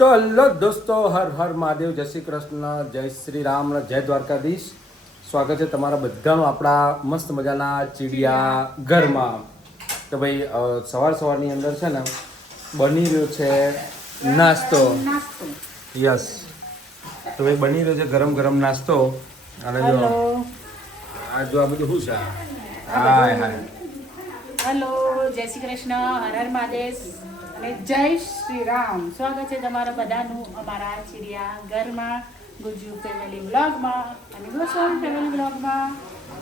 તો હલો દોસ્તો હર હર મહાદેવ જય શ્રી કૃષ્ણ જય શ્રી રામ જય દ્વારકાધીશ. સ્વાગત છે તમારા બધાનું આપણા મસ્ત મજાના ચીડિયા ઘરમાં. તો ભાઈ સવાર સવારની અંદર છે ને બની રહ્યો છે નાસ્તો. યસ. તો ભાઈ બની રહ્યો છે ગરમ ગરમ નાસ્તો. અને જો આ જો આ બધું શું છે? હાય હાય. હલો જય શ્રી કૃષ્ણ હર હર મહાદેવ. અને જય શ્રી રામ. સ્વાગત છે તમારા બધાનું અમારા ચિડિયા ઘરમાં ગુજુ ફેમિલી બ્લોગમાં અને ગોસ્વામી ફેમિલી બ્લોગમાં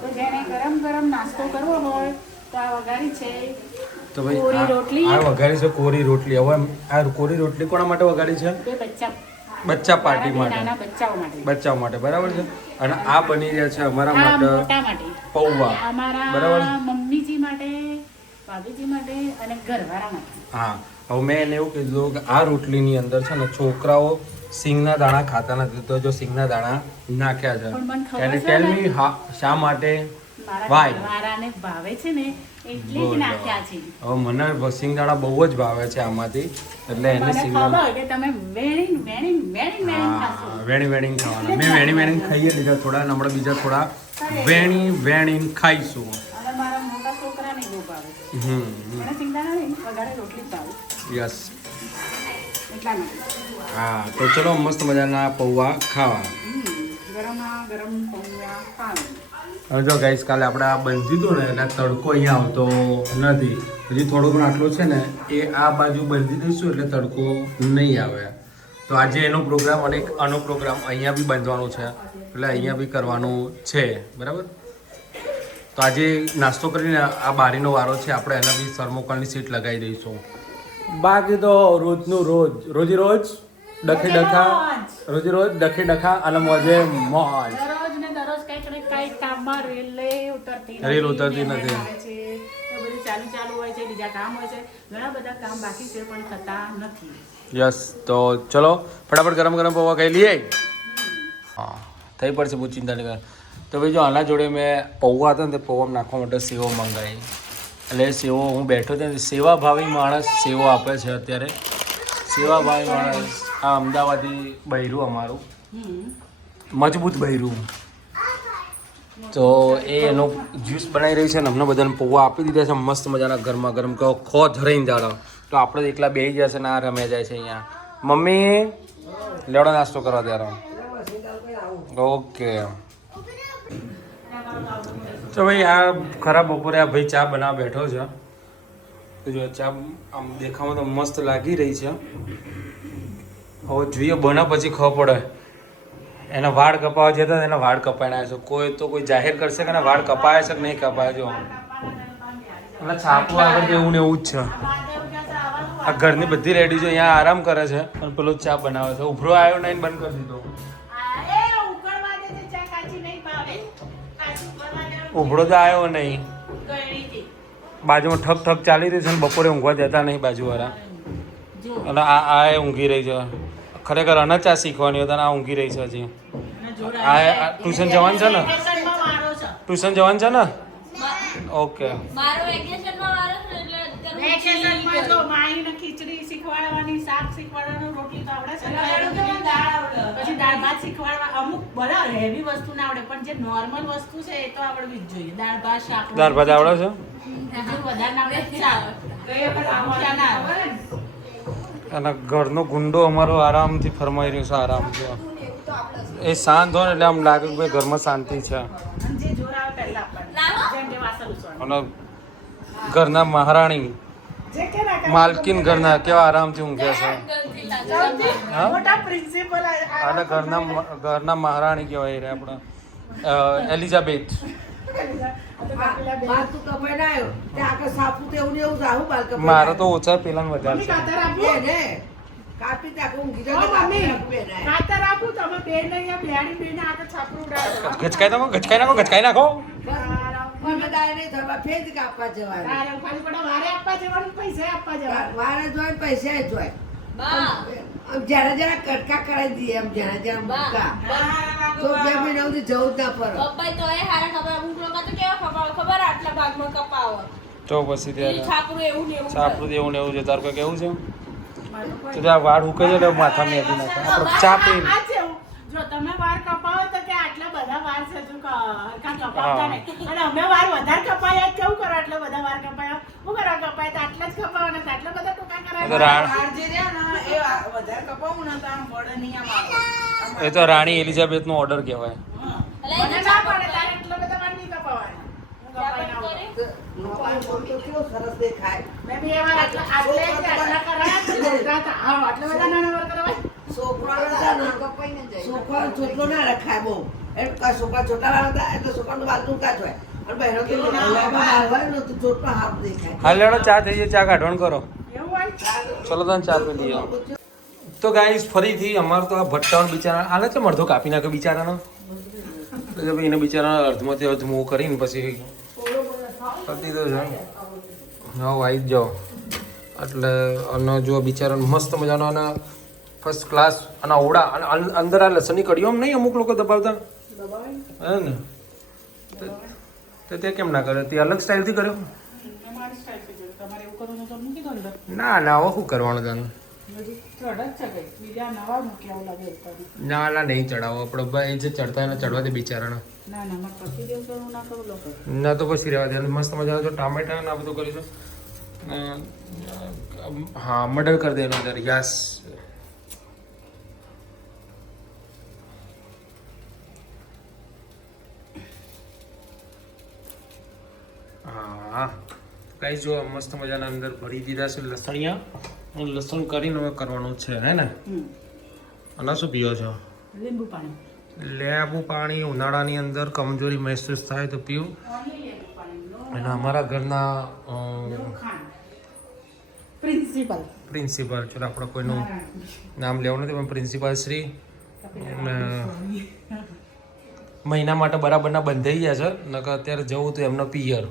તો જેને ગરમ ગરમ નાસ્તો કરવો હોય તો આ વઘારી છે તો ભાઈ કોરી રોટલી. આ વઘારી છે કોરી રોટલી. હવે આ કોરી રોટલી કોના માટે વઘારી છે? બે બચ્ચા. બચ્ચા પાર્ટી માટે. બચ્ચાઓ માટે. બરાબર છે? અને આ બની રહ્યા છે અમારા માટે. પૌવા. અમારા બરાબર? મમ્મીજી માટે ભાભીજી માટે અને ઘરવાળા માટે. હા હવે મેં એને એવું કીધું કે આ રોટલીની અંદર છે ને છોકરાઓ સિંગના દાણા ખાતા નથી તો જો સિંગના દાણા નાખ્યા છે. એટલે એને ટેલ મી શા માટે? વાય ભાવે છે ને એટલે જ નાખ્યા છે. હવે મને સિંગદાણા બહુ જ ભાવે છે આમાંથી એટલે એને સિંગદાણા તમે હા વેણી વેણી ખાવાના. મેં વેણી વેણી ખાઈએ લીધા થોડા અને બીજા થોડા વેણી વેણીને ખાઈશું અને મારા મોટા છોકરાને બહુ ભાવે છે હમ મને સિંગદાણા નહીં વઘારે રોટલી જ યસ. એટલા માટે. હા તો ચલો મસ્ત મજાના પૌવા ખાવા હમ, ગરમ પૌવા ખાવ હવે જો ગાઈસ કાલે આપણે આ બંધી હતું ને એટલે તડકો અહીંયા આવતો નથી. હજી થોડો પણ આટલો છે ને એ આ બાજુ બંધી દઈશું એટલે તડકો નહીં આવે. તો આજે એનો પ્રોગ્રામ અને એક આનો પ્રોગ્રામ અહીંયા બી બાંધવાનો છે. એટલે અહીંયા બી કરવાનું છે. બરાબર? તો આજે નાસ્તો કરીને આ બારીનો વારો છે. આપણે એના બી થર્મોકોલની સીટ લગાવી દઈશું. બાકી તો રોજનું રોજ રોજે રોજ ડખે ડખા રોજે રોજ ડખે ડખા અને મોજે મોજ. દરરોજ ને દરરોજ કંઈક ને કંઈક કામમાં રેલે ઉતરતી નથી. આવે છે. એ બધું ચાલુ ચાલુ હોય છે બીજા કામ હોય છે. ઘણા બધા કામ બાકી છે પણ થતા નથી. યસ તો ચલો ફટાફટ ગરમ ગરમ પૌવા ખાઈ લઈએ. હા થઈ પડશે બહુ ચિંતા નહીં કર તો ભાઈ જો આના જોડે મેં પૌવા હતા ને તે પૌવા નાખવા માટે સેવો મંગાવી એટલે સેવો હું બેઠો હતો સેવા ભાવી માણસ સેવો આપે છે અત્યારે. સેવા ભાવી માણસ આ અમદાવાદી બૈરું અમારું. મજબૂત બૈરું. તો એ એનો જ્યુસ બનાવી રહી છે ને અમને બધાને પૌવા આપી દીધા છે. મસ્ત મજાના ગરમા ગરમ કહો, ખો ધરાઈને જાડો. તો આપણે એકલા બેસી જશે ને આ રમે જાય છે અહીંયા. મમ્મી લેવડો નાસ્તો કરવા ત્યારે ઓકે. તો ભાઈ આ ખરા બપોરે આ ભાઈ ચા બનાવવા બેઠો છે. જો ચા આમ દેખાવામાં તો મસ્ત લાગી રહી છે. હવે જોઈએ બને પછી ખબર પડે. એના વાળ કપાવા જતા એના વાળ આવ્યા છે. કોઈ તો કોઈ જાહેર કરશે કે વાળ કપાય છે કે નહીં કપાય જો એટલે છાપું આગળ એવું ને એવું જ છે. આ ઘરની બધી રેડી છે અહીંયા આરામ કરે છે અને પેલો ચા બનાવે છે. ઉભરો આવ્યો નહીં બંધ કરી દીધો. ઉભરો તો આવ્યો નહીં. બાજુમાં ઠક ઠક ચાલી રહી છે ને બપોરે ઊંઘવા જતા નહીં બાજુવાળા. અને આ આ એ ઊંઘી રહી છે. ખરેખર અન ચા શીખવાની હતા આ ઊંઘી રહી છે હજી. આ આ ટ્યુશન જવાનું છે ને? ટ્યુશન જવાનું છે ને? ઓકે મારો વેકેશનમાં વેકેશનમાં ચીલ માઈને ખીચડી શીખવાડવાની શાક શીખવાડવાનું રોટલી તો આવડે છે દાળ પછી દાળ ભાત શીખવાડવા અમુક બધા હેવી વસ્તુ ના આવડે પણ જે નોર્મલ વસ્તુ છે એ તો આવડવી જ જોઈએ દાળ ભાત શાક દાળ ભાત આવડે છે બીજું વધારે ના આવડે તો ચાલે. આમ ના આવડે. અને ઘરનો ગુંડો અમારો આરામથી ફરમાઈ રહ્યો છે આરામથી એ શાંત હોય એટલે આમ લાગે કે ઘરમાં શાંતિ છે અને ઘરના મહારાણી. માલકીન ઘરના કેવા આરામથી ઊંઘે છે. અને ઘરના ઘરના મહારાણી કહેવાય રે આપણા. એલિઝાબેથ. મારે તો ઓછા પેલા વધારે. ગચકાઈ નાખો ગચકાઈ નાખો ગચકાઈ નાખો મને નહીં ધરવા કાપવા જવાનું તારે ખાલી પડે વારે આપવા જવાનું પૈસા આપવા જવાનું વારે જોઈ પૈસા જોઈ આમ જરા જરા કટકા કરાવી દઈએ આમ જરા જરા મુક્કા તો બે મહિના સુધી જવું જ ના પડે તો એ હારા ખબર લોકો તો કેવા કપાવે ખબર આટલા ભાગમાં કપાવે તો પછી એ છાપરું એવું ને એવું એવું ને એવું છે તારું કોઈ કેવું છે તો વાળ એટલે માથા મેદી નાખે આપણે ચા પી આ છે એવું. જો તમે વાળ કપાવો તો કે આટલા બધા વાળ છે તું ક- હરખા કપાવતા હા. નહીં. અને અમે વાળ વધારે કપાયા કેવું કરો એટલે બધા વાર કપાયા? શું કરો કપાય? તો આટલા જ કપાવવાના તો આટલા બધા ટૂંકા એ તો કરાય રા- વાળ જે રહ્યા ને, એ તો રાણી એલિઝાબેથ નો ઓર્ડર કહેવાય. હા. મને ના પડે તારે એટલા બધા વાળ નહીં કપાવવાના હું કપાઈને આવું. લોકોને બોલ તો કેવો સરસ દેખાય. મેં બી એ આટલા આટલા કરાયા જ મોટા હતા. હા, આટલા બધા નાના વાળ કરાવાય. છોકરાને છે ને, છોકરાને ચોટલો ના રખાય બહુ. એમ કા છોકરા છોટા વાળા હતા એટલે છોકરાનું વાળ કાચ હોય. અને બહેનો તો દેખાય. ચા થઈ જાય ચા કાઢવાનું કરો. એવું ચલો તને ચા પી લઈએ તો ગાઈસ ફરીથી અમાર તો આ ભટ્ટાણ બિચારા આને છે અડધો કાપી નાખ્યો બિચારાનો. એટલે ભાઈ એને બિચારા અડધમાંથી અર્ધ મોં કરીને પછી કરતી તો છે હા આવી જ જાઓ. એટલે અને જો બિચારાને મસ્ત મજાનો અને ફર્સ્ટ ક્લાસ અને ઓડા અને અંદર આ લસણની કડીઓ નહીં અમુક લોકો દબાવતા? હે ને? તો- તો કેમ ના કરે? તે અલગ સ્ટાઇલથી કર્યો? ના ના હવે શું કરવાનું તને. ના ના નહીં ચડાવો આપણે ભાઈ જે ચડતા એને ચડવા દે બિચારાને. ના તો પછી રહેવા દે. મસ્ત મજાનો તો ટામેટા ને આ બધું કરીશું. હા મર્ડર કરી દે એનો અંદર. યસ હા કઈ જો મસ્ત મજાના અંદર ભરી દીધા છે લસણિયા લસણ કરીને હવે કરવાનું છે હે ને? અને શું પીવો છો? લીંબુ પાણી. લેબુ પાણી ઉનાળાની અંદર કમજોરી મહેસૂસ થાય તો પીવું અને અમારા ઘરના પ્રિન્સિપલ. પ્રિન્સિપાલ. ચલો આપણે કોઈનું નામ લેવું નથી પણ પ્રિન્સિપાલ શ્રી. મહિના માટે બરાબરના બંધાઈ ગયા છે. નકર અત્યારે જવું તો એમનો પિયર.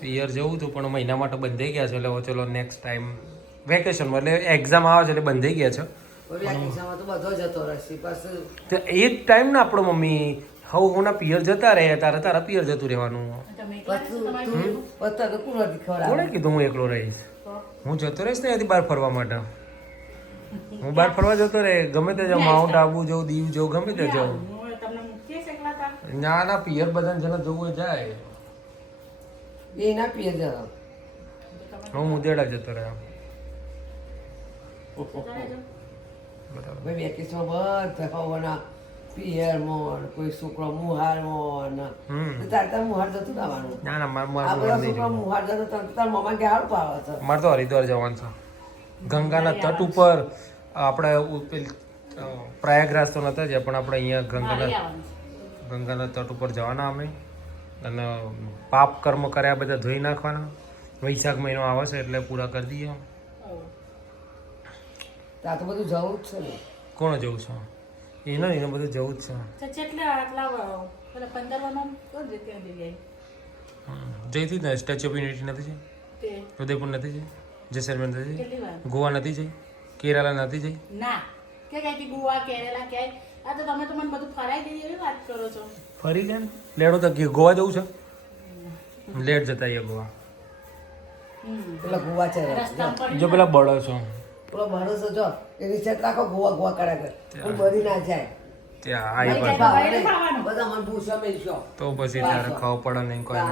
પિયર જવું હતું પણ મહિના માટે બંધાઈ ગયા છે. એટલે હવે ચલો નેક્સ્ટ ટાઈમ વેકેશનમાં એટલે એક્ઝામ આવે છે એટલે બંધાઈ ગયા છે. હવે આ કિસ્સામાં તો બધો જતો રહેશે. પાછું તો એ જ ટાઈમ ને આપણો મમ્મી. હવ હુંના પિયર જતા રહે તારે તારા પિયર જતું રહેવાનું. તું તો કોણ હતી કીધું હું એકલો રહીશ? હું જતો રહીશ ને ત્યાંથી બહાર ફરવા માટે? હું બહાર ફરવા જતો રહે ગમે તે જાઉં માઉન્ટ આબુ જઉં દીવ જાઉં ગમે તે જાઉં હું તમને મૂકીએ છે એકલા તા ના ના પિયર બધાને જેને જવું હોય જાય. બે ના પીએ જવા હું ઉદેડા જતો રહ્યા. બરાબર ભાઈ વેકેશનમાં બધા હોવાના પિયરમાં મોન કોઈ છોકરો મુહારમાં ને હમ. તાર મુહાર જતું આવવાનું ના ના મારે મારે છોકરા મુહાર જતો તાર તાર મમ્મા કે હારું પાવે છે મારે તો હરિદ્વાર જવાનું છે. ગંગાના તટ ઉપર આપણે પ્રયાગરાજ તો નતા જ પણ આપણે અહીંયા ગંગાના. ગંગાના તટ ઉપર જવાના અમે. અને પાપ કર્મ કર્યા બધા ધોઈ નાખવાના. વૈશાખ મહિનો આવે છે એટલે પૂરા કરી દઈએ. તો બધું જવું જ છે ને? કોણ જવું છે? એને એને બધું જવું જ છે. કેટલે આટલા કોણ જતી હતી. ને સ્ટેચ્યુ ઓફ યુનિટી નથી જઈ? ઉદયપુર નથી જઈ? જેસલમેર નથી જઈ? ગોવા નથી જઈ? કેરાલા નથી જઈ? ના. કે કઈ ગોવા કેરાલા ક્યાંય આ તો તમે તો મને બધું ફરાઈ દઈએ એવી વાત કરો છો. ફરી ને. લેડો તો ગોવા જવું છે? લેટ જતા આવીએ ગોવા. પેલા ગોવા છે. જો પેલા બળો છો. પેલો ભરોસો જો. એ રિસેટ રાખો ગોવા ગોવા કર્યા કરે પણ બરી ના જાય. તો પછી તારે ખાવું પડે નહીં કોઈ.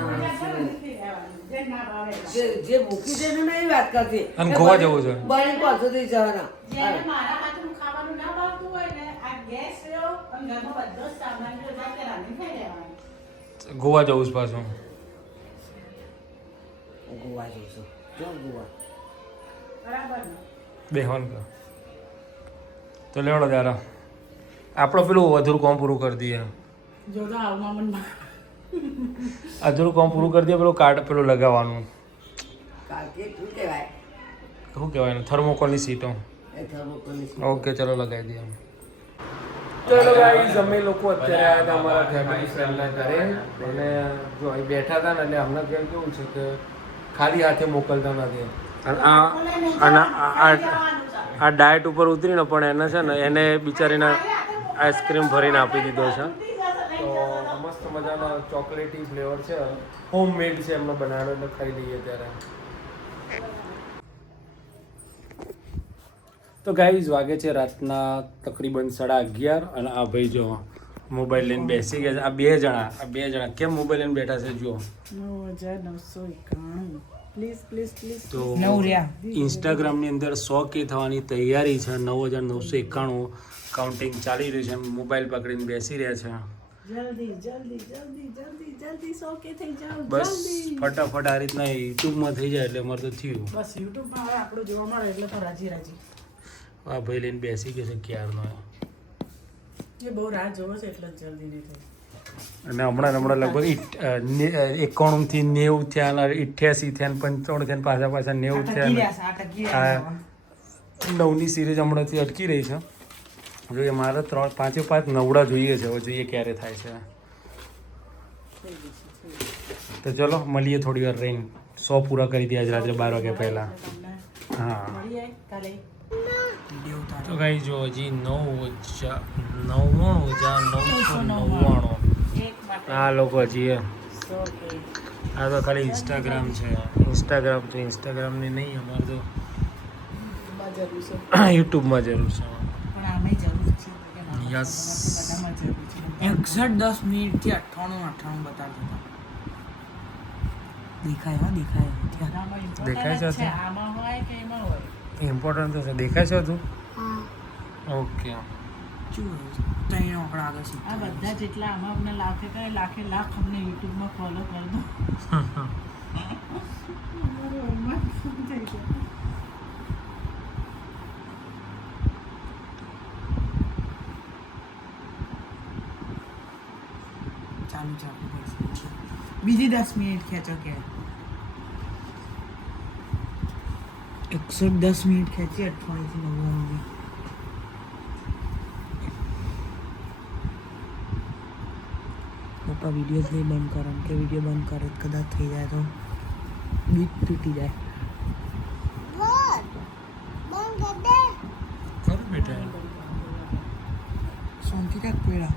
જે મૂકી દે ને વાત કરતી. અને ગોવા જવું છે. જવાના જેને મારા હાથનું ખાવાનું ના ભાવતું હોય ને આ ગેસ રહ્યો અને ઘરમાં બધો જ સામાન રહ્યો જાતે રાંધીને ખાઈ લેવાનું. ગોવા જવું છે પાછું. ગોવા જઈશું જો ગોવા. બરાબર ને? બેહવાનું કર તો. લેવડો દારા આપણો પેલું અધૂરું કોમ પૂરું કરી દઈએ. જો તો આવમાં મનમાં અધૂરું કોમ પૂરું કરી દઈએ પેલું કાર્ડ પેલું લગાવવાનું. શું કહેવાય? શું કહેવાય થર્મોકોલની સીટો. એ થર્મોકોલની સીટ. ઓકે ચલો લગાવી દઈએ ચલો ગાઈઝ અમે લોકો અત્યારે આવ્યા હતા અમારા ફેમિલી ફ્રેન્ડના ઘરે. અને જો અહીં બેઠા હતા ને એટલે અમને કેમ કેવું છે કે ખાલી હાથે મોકલતા નથી. અને આ અને આ- આ આ ડાયટ ઉપર ઉતરીને પણ એને છે ને એને બિચારીને આઈસ્ક્રીમ ભરીને આપી દીધો છે. તો મસ્ત મજાનો ચોકલેટી ફ્લેવર છે. હોમમેડ છે એમનો બનાવ્યો એટલે ખાઈ લઈએ ત્યારે. તો ગાઈઝ વાગે છે રાતના તકરીબન સાડા અગિયાર અને આ ભાઈ જો મોબાઈલ લઈને બેસી ગયા છે. આ બે જણા આ બે જણા. કેમ મોબાઈલ લઈને બેઠા છે જુઓ. તો ઇન્સ્ટાગ્રામની અંદર સો કે થવાની તૈયારી છે. નવ હજાર નવસો એકાણું કાઉન્ટિંગ ચાલી રહ્યું છે. મોબાઈલ પકડીને બેસી રહ્યા છે. જલ્દી જલ્દી જલ્દી જલ્દી જલ્દી સો કે થઈ જાવ બસ ફટાફટ આ રીતના યુટ્યુબમાં થઈ જાય એટલે અમારે તો થયું. બસ યુટ્યુબમાં આપણું જોવા મળે એટલે તો રાજી રાજી. આ ભાઈ લઈને બેસી ગયો છે ક્યારનો એ. બહુ રાત જોવો છે એટલે જ જલ્દી નહીં થઈ અને હમણાં હમણાં લગભગ એકાણું થી નેવું થયા અને ઇઠ્યાસી થયા ને પંચાણું થયા ને પાછા પાછા નેવું થયા નવની સિરીઝ હમણાંથી અટકી રહી છે. જોઈએ મારે ત્રણ પાંચે પાંચ નવડા જોઈએ છે હવે જોઈએ ક્યારે થાય છે. તો ચલો મળીએ થોડી વાર રહીને. સો પૂરા કરી દઈએ આજ રાત્રે બાર વાગ્યા પહેલાં. હા. તો કઈ જો હજી નવ હજાર નવ્વાણું હજાર નવસો નવ્વાણું. આ લોકો હજી આ તો ખાલી ઇન્સ્ટાગ્રામ છે. ઇન્સ્ટાગ્રામ તો ઇન્સ્ટાગ્રામની નહીં અમારે તો યુટ્યુબમાં જરૂર છે. એકસઠ દસ મિનિટથી અઠ્ઠાણું અઠ્ઠાણું બતાવતા દેખાય હા દેખાય. દેખાય છે જ છે હજુ? આમાં હોય કે એમાં હોય ઇમ્પોર્ટન્ટ તો છે. દેખાય છે તું ઓકે શું ત્રણ આંકડા આગળ આ બધા જેટલા આમાં અમને લાખે કરે લાખે લાખ અમને યુટ્યુબમાં ફોલો કરી દો. અમારું હોમવર્ક પૂરું થઈ જાય. ચાલુ ચાલુ બીજી દસ મિનિટ ખેંચો કે. એકસો દસ મિનિટ ખેંચી અઠવાડિયેથી નવ્વાણું પપ્પા વીડિયો નહીં બંધ કરો કે વીડિયો બંધ કરે તો કદાચ થઈ જાય તો બીટ તૂટી જાય ખરું બેટા શાંતિ રાખ પેલા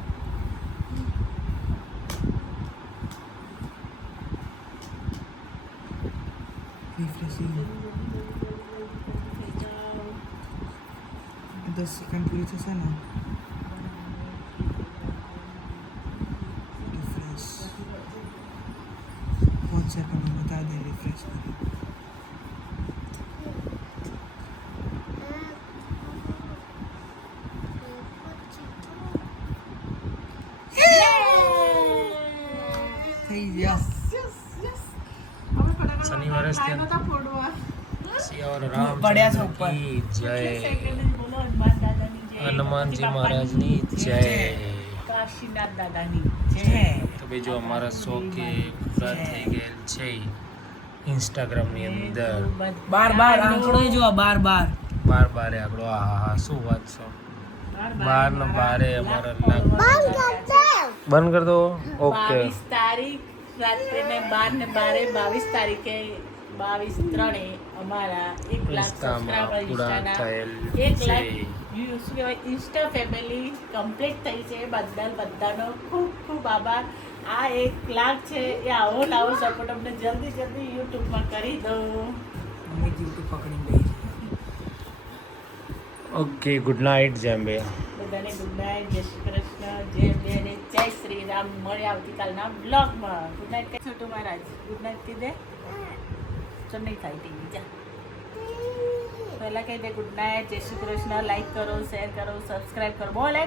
રિફ્રેશિંગ દસ સેકન્ડ પૂરી થશે ને રિફ્રેશ પાંચ સેકન્ડ બતા દે રિફ્રેશ કરી શનિવારે પડ્યા છે ઉપર. જય હનુમાનજી મહારાજની જય. કાશીનાથ દાદાની જય. તો ભાઈ જો અમારા સો કે પૂરા થઈ ગયેલ છે ઇન્સ્ટાગ્રામની અંદર. બાર બાર આંકડો જો બાર બાર. બાર બારે આંકડો. આ હા હા શું વાત છે? બાર ને બારે. અમારા લાખ. બંધ કર દો. ઓકે. બાવીસ તારીખ રાત્રે ને બાર ને બારે બાવીસ તારીખે બાવીસ ત્રણે અમારા એક લાખ સબસ્ક્રાઈબર પૂરા થયેલ એક લાખ શું કહેવાય ઇન્સ્ટા ફેમિલી કમ્પ્લીટ થઈ છે. બદલ બધાનો ખૂબ ખૂબ આભાર. આ એક લાખ છે એ આવો લાવો સપોર્ટ અમને જલ્દી જલ્દી યુટ્યુબમાં કરી દો. મમ્મી ડ્યુટી પકડીને બેસી ઓકે ગુડ નાઇટ જેમ્બે બધાને ગુડ નાઇટ જય શ્રી કૃષ્ણ. જય બે અને જય શ્રી રામ. મળે આવતીકાલના બ્લોગમાં ગુડ નાઇટ કહે છોટું મહારાજ? Good night કીધે? તો નહીં થાય ટીવી જા. પહેલાં કહી દે ગુડ નાઇટ જય શ્રી કૃષ્ણ લાઈક કરો શેર કરો સબસ્ક્રાઈબ કરો. બોલે